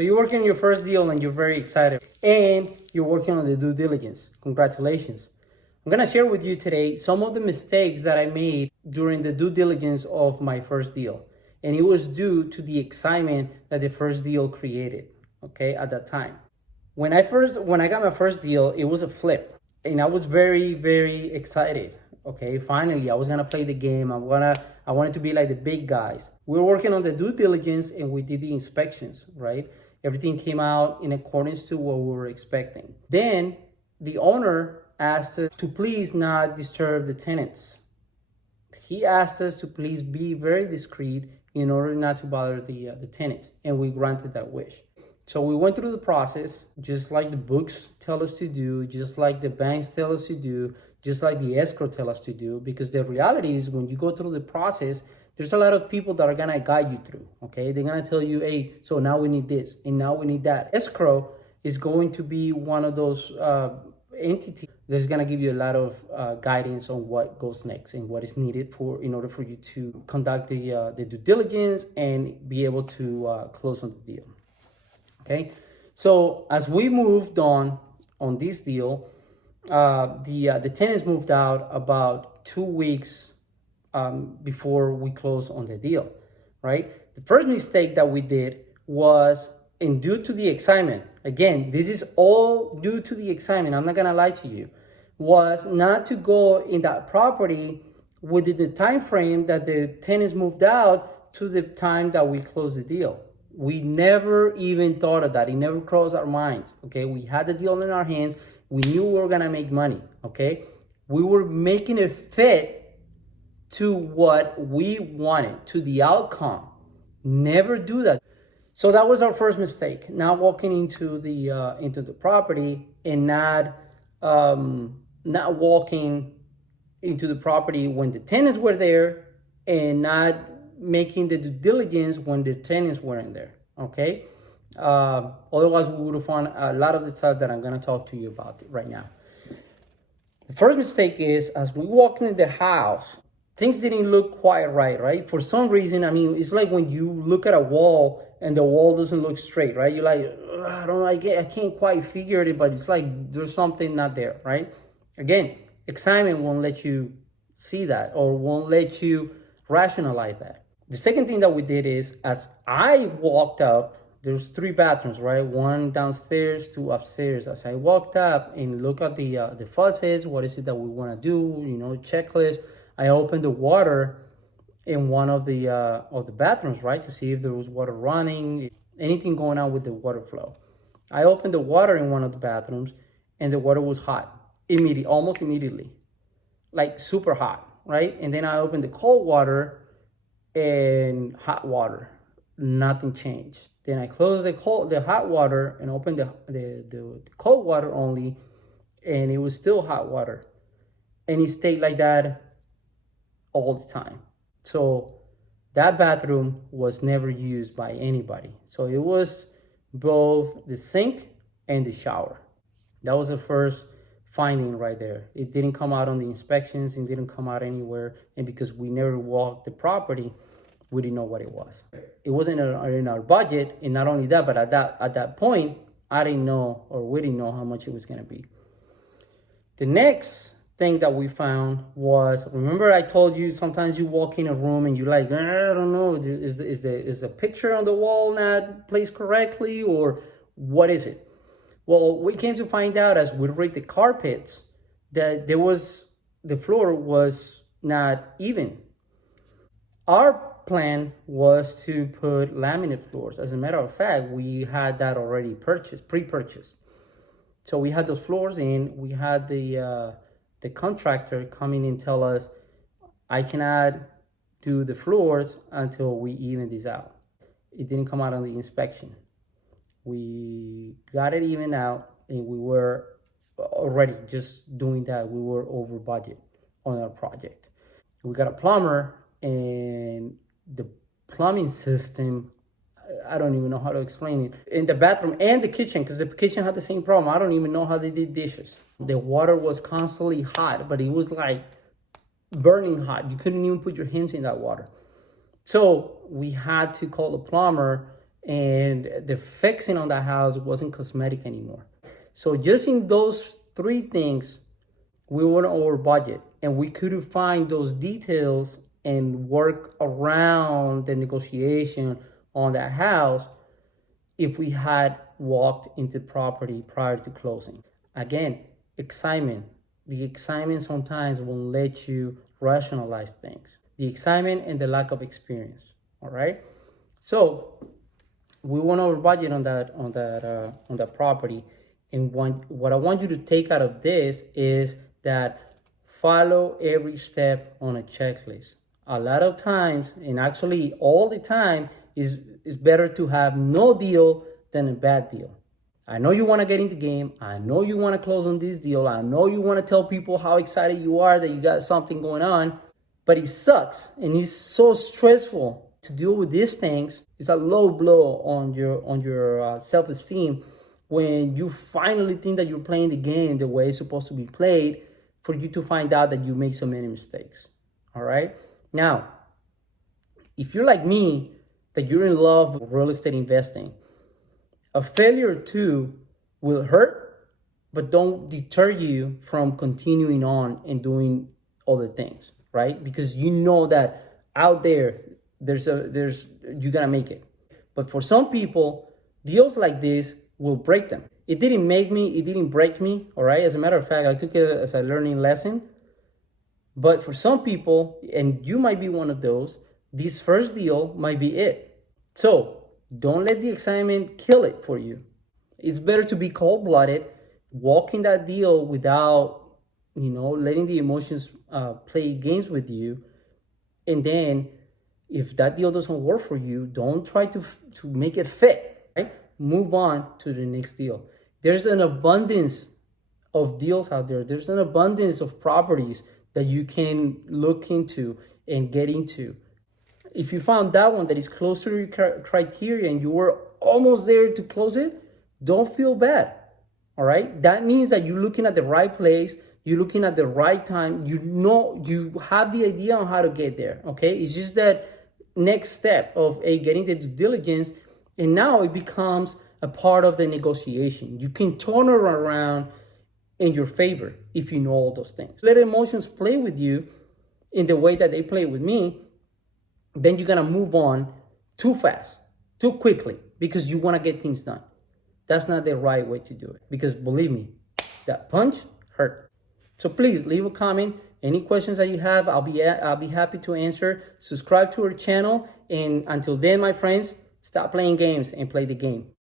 So you're working on your first deal and you're very excited and you're working on the due diligence. Congratulations. I'm gonna share with you today some of the mistakes that I made during the due diligence of my first deal. And it was due to the excitement that the first deal created, okay, at that time. When I got my first deal, it was a flip. And I was very, very excited. Okay, finally, I was gonna play the game. I wanted to be like the big guys. We were working on the due diligence and we did the inspections, right? Everything came out in accordance to what we were expecting. Then the owner asked us to please not disturb the tenants. He asked us to please be very discreet in order not to bother the tenants, and we granted that wish. So we went through the process, just like the books tell us to do, just like the banks tell us to do, just like the escrow tell us to do, because the reality is when you go through the process, there's a lot of people that are gonna guide you through, okay? They're gonna tell you, hey, so now we need this, and now we need that. Escrow is going to be one of those entities that's gonna give you a lot of guidance on what goes next and what is needed in order for you to conduct the due diligence and be able to close on the deal. Okay, so as we moved on this deal, the tenants moved out about 2 weeks before we closed on the deal, right? The first mistake that we did was, and due to the excitement, again, this is all due to the excitement, I'm not gonna lie to you, was not to go in that property within the time frame that the tenants moved out to the time that we closed the deal. We never even thought of that. It never crossed our minds, okay? We had the deal in our hands. We knew we were gonna make money, okay? We were making it fit to what we wanted, to the outcome. Never do that. So that was our first mistake, not walking into the property and not walking into the property when the tenants were there and not making the due diligence when the tenants weren't there, okay? Otherwise, we would have found a lot of the stuff that I'm gonna talk to you about right now. The first mistake is, as we walk into the house, things didn't look quite right? For some reason, I mean, it's like when you look at a wall and the wall doesn't look straight, right? You're like, I don't know, I can't quite figure it, but it's like there's something not there, right? Again, excitement won't let you see that or won't let you rationalize that. The second thing that we did is, as I walked up, there's 3 bathrooms, right? 1 downstairs, 2 upstairs. As I walked up and look at the faucets, what is it that we want to do? Checklist. I opened the water in one of the bathrooms, right, to see if there was water running, anything going on with the water flow. I opened the water in one of the bathrooms, and the water was hot, almost immediately, like super hot, right? And then I opened the cold water and hot water, nothing changed. Then I closed the hot water and opened the cold water only, and it was still hot water, and it stayed like that all the time. So that bathroom was never used by anybody. So it was both the sink and the shower. That was the first finding right there. It didn't come out on the inspections, it didn't come out anywhere, and because we never walked the property, we didn't know what it was. It wasn't in our budget, and not only that, but at that point, I didn't know, or we didn't know how much it was gonna be. The next thing that we found was, remember I told you sometimes you walk in a room and you're like, I don't know, is the picture on the wall not placed correctly, or what is it? Well, we came to find out as we read the carpets that the floor was not even. Our plan was to put laminate floors. As a matter of fact, we had that already pre-purchased. So we had those floors in. We had the contractor come in and tell us, I cannot do the floors until we even this out. It didn't come out on the inspection. We got it even out, and we were already just doing that. We were over budget on our project. We got a plumber, and the plumbing system, I don't even know how to explain it, in the bathroom and the kitchen, because the kitchen had the same problem. I don't even know how they did dishes. The water was constantly hot, but it was like burning hot. You couldn't even put your hands in that water. So we had to call the plumber and the fixing on the house wasn't cosmetic anymore. So just in those three things, we went over budget, and we couldn't find those details and work around the negotiation on that house if we had walked into property prior to closing. Again, excitement. The excitement sometimes won't let you rationalize things. The excitement and the lack of experience. All right. So we went over budget on that property. And what I want you to take out of this is that follow every step on a checklist. A lot of times, and actually all the time, is better to have no deal than a bad deal. I know you want to get in the game. I know you want to close on this deal. I know you want to tell people how excited you are that you got something going on, but it sucks and it's so stressful to deal with these things. It's a low blow on your self-esteem when you finally think that you're playing the game the way it's supposed to be played, for you to find out that you make so many mistakes. All right. Now, if you're like me, that you're in love with real estate investing, a failure too will hurt, but don't deter you from continuing on and doing other things, right? Because you know that out there, you're gonna make it. But for some people, deals like this will break them. It didn't make me, it didn't break me, all right? As a matter of fact, I took it as a learning lesson. But for some people, and you might be one of those, this first deal might be it. So don't let the excitement kill it for you. It's better to be cold-blooded, walk in that deal without, letting the emotions play games with you. And then if that deal doesn't work for you, don't try to make it fit, right? Move on to the next deal. There's an abundance of deals out there. There's an abundance of properties that you can look into and get into. If you found that one that is closer to your criteria and you were almost there to close it, don't feel bad, all right? That means that you're looking at the right place, you're looking at the right time, you have the idea on how to get there, okay? It's just that next step of getting the due diligence, and now it becomes a part of the negotiation. You can turn it around in your favor if you know all those things. Let emotions play with you in the way that they play with me, then you're gonna move on too fast, too quickly, because you wanna get things done. That's not the right way to do it, because believe me, that punch hurt. So please leave a comment. Any questions that you have, I'll be happy to answer. Subscribe to our channel, and until then, my friends, stop playing games and play the game.